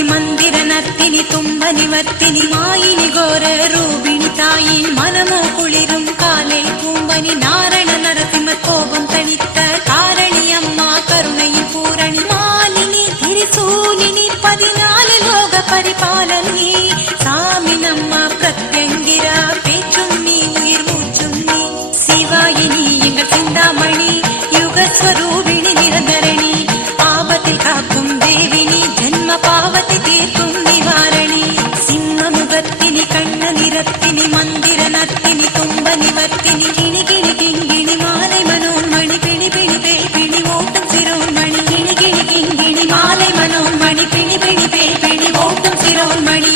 நிவர்த்தினி மந்திர நர்த்தினி தும்ப நிவர்த்தினி மாயினி கோர ரூபிணி தாயின் மனமோ குளிரும் காலை பூம்பனி நாரண நரசிம்மர் கோபம் தணித்த காரணி அம்மா கருணையின் பூரணி மாலினி திரிசூலினி 14 லோக பரிபாலனி சாமி நம்மா பிரத்யங்கிரா பேச்சும் நீ உயிர் மூச்சும் நீ சிவாயினி எங்கள் சிந்தாமணி யுகஸ்வரூபிணி நிரந்தரணி ஆபத்தில் காக்கும் தேவினி ஜன்ம பாவத்தை தீர்க்கும் நிவாரணி சிம்ம முகத்தினி கண்ண நிறத்தினி மந்திர நர்த்தினி தும்ப நிவர்த்தினி கிணி கிணி கிங்கிணி மாலை மனோன்மணி பிணி பிணி பேய் ஓட்டம் சிரோன்மணி கிணி கிணி கிங்கிணி மாலை மனோன்மணி பிணி பிணி பேய் ஓட்டம் சிரோன்மணி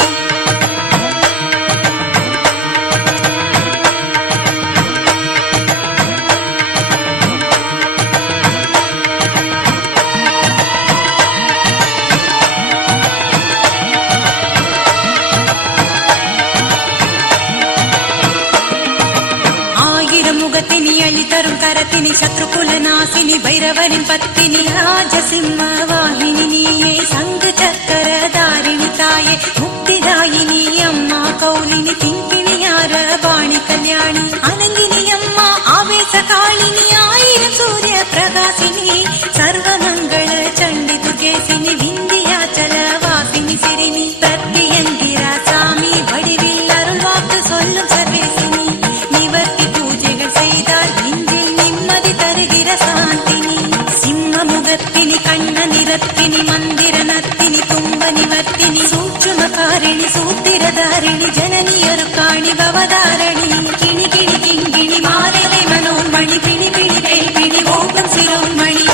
முகத்தினி அழி தரும் கரத்தினி சத்ருகுல நாசினி பைரவரின் பத்தினி ராஜசிம்ம வாகினி நீயே சங்கு சக்கர தாரிணி தாயே முக்திதாயினி அம்மா கௌலினி திங்கிணியார பாணி கல்யாணி அனங்கினி அம்மா ஆவேச காளினி ஆயிரம் சூரிய பிரகாசினி சர்வமங்கள சண்டி துர்கேசினி விந்தியாச்சல வாசினி சிறினி பிரத்யங்கிரா சாமி வடிவில் அருள் வாக்கு சொல்லும் சர்வேசினி நிவர்த்தி பூஜைகள் செய்தால் நெஞ்சில் நிம்மதி தருகிற சாந்தினி சிம்ம முகத்தினி கண்ண நிறத்தினி மந்திர நர்த்தினி தும்ப நிவர்த்தினி சூட்சுமகாரிணி சூத்திரதாரிணி ஜனனி அருக்காணி பவதாரணி கிணி கிணி கிங்கிணி மாலை மனோன்மணி பிணி பிணி பேய் ஓட்டம் சிரோன்மணி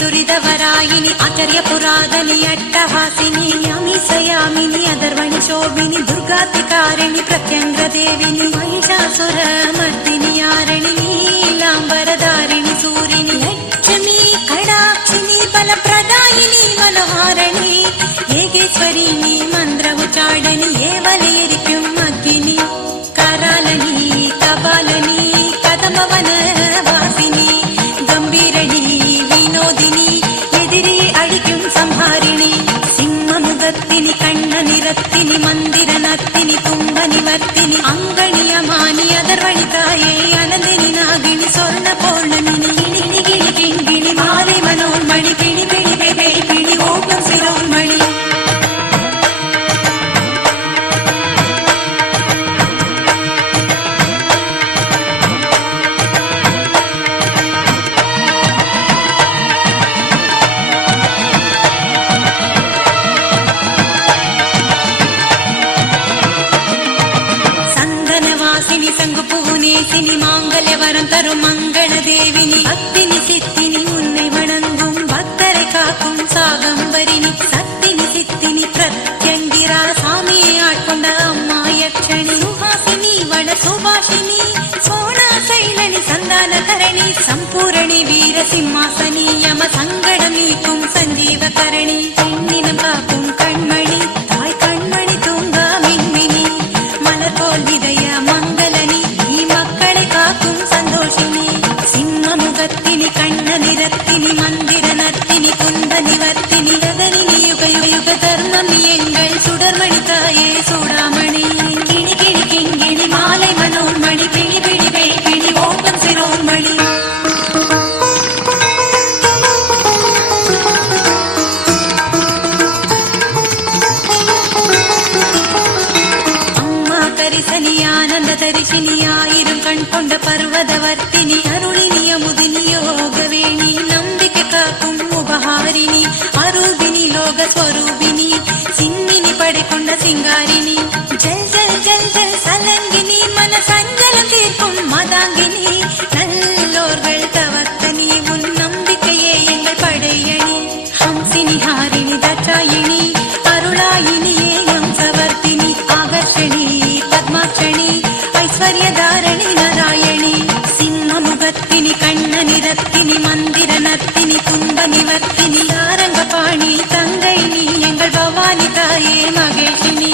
துரிதவராயினி ஆச்சரிய புராதனி அட்டஹாசினி அமிசயாமினி அதர்வணி சோபினி துர்காதிகாரிணி பிரத்யங்கிர தேவினி மகிஷாசுர மர்தினி யாரிணி நீலாம்பரதாரிணி சூரிணி லட்சுமி கடாட்சினி பலப்பிரதாயினி மனோஹாரணி ஏகேஸ்வரிணி மந்திர உச்சாடனி ஏவலையரிக்கும் அக்கினி கராலனி கபாலனி கதமவன வாசினி கம்பீரணி வினோதினி எதிரியை அழிக்கும் சம்ஹாரிணி சிம்ம முகத்தினி கண்ண நிறத்தினி மந்திர நர்த்தினி தும்ப நிவர்த்தினி அங்கணியமானி அதர்வணி தாயே அனந்தினி நாகினி சொர்ண பௌர்ணமினி கிணி கிணி கிங்கிணி மாலை மனோன்மணி பிணி பிணி பேய் ஓட்டம் சிரோன்மணி சங்கு புகுநேசினி மாங்கல்ய வரம் தரும் மங்கள தேவினி பக்தினி சித்தினி உன்னை வணங்கும் பக்தரை காக்கும் சாகம்பரினி சத்தினி சித்தினி பிரத்யங்கிரா சாமியை ஆட்கொண்ட அம்மா யட்சணி சுஹாசினி வட சுபாஷினி சோனா சைலனி சந்தான கரணி சம்பூரணி வீர சிம்மாசனி யம சங்கடம் நீக்கும் சஞ்சீவ கரணி பெண்ணினம் காக்கும் கண்மணி தாய் கண்மணி தூங்கா மின்மினி மலர் போல் விதய மங்களனி நீ மக்களை காக்கும் சந்தோஷினி சிம்ம முகத்தினி கண்ண நிறத்தினி மந்திர நர்த்தினி துன்ப நிவர்த்தினி ஜகனினி யுக யுக தர்மம் எங்கள் சுடர்மணி தாயே சூடாமணி கிணி கிணி கிங்கிணி மாலை மனோன்மணி பிணி பிணி பேய் ஓட்டம் சிரோன்மணி ஆனந்த தரிசினி ஆயிரம் கண் கொண்ட பர்வதவர்த்தினி அருளினி அமுதினி யோகவேணி நம்பிக்கை காக்கும் உபஹாரிணி அரூபினி லோக ஸ்வரூபினி சின்னினி படை கொண்ட சிங்காரினி ஜல் ஜல் ஜல் ஜல் சலங்கினி மன சஞ்சலம் தீர்க்கும் மதாங்கினி நல்லோர்கள் தவத்தனி உன் நம்பிக்கையே எங்கள் படையணி ஹம்சினி ஹாரிணி தச்சாயினி அருள தாயே மகேஷினி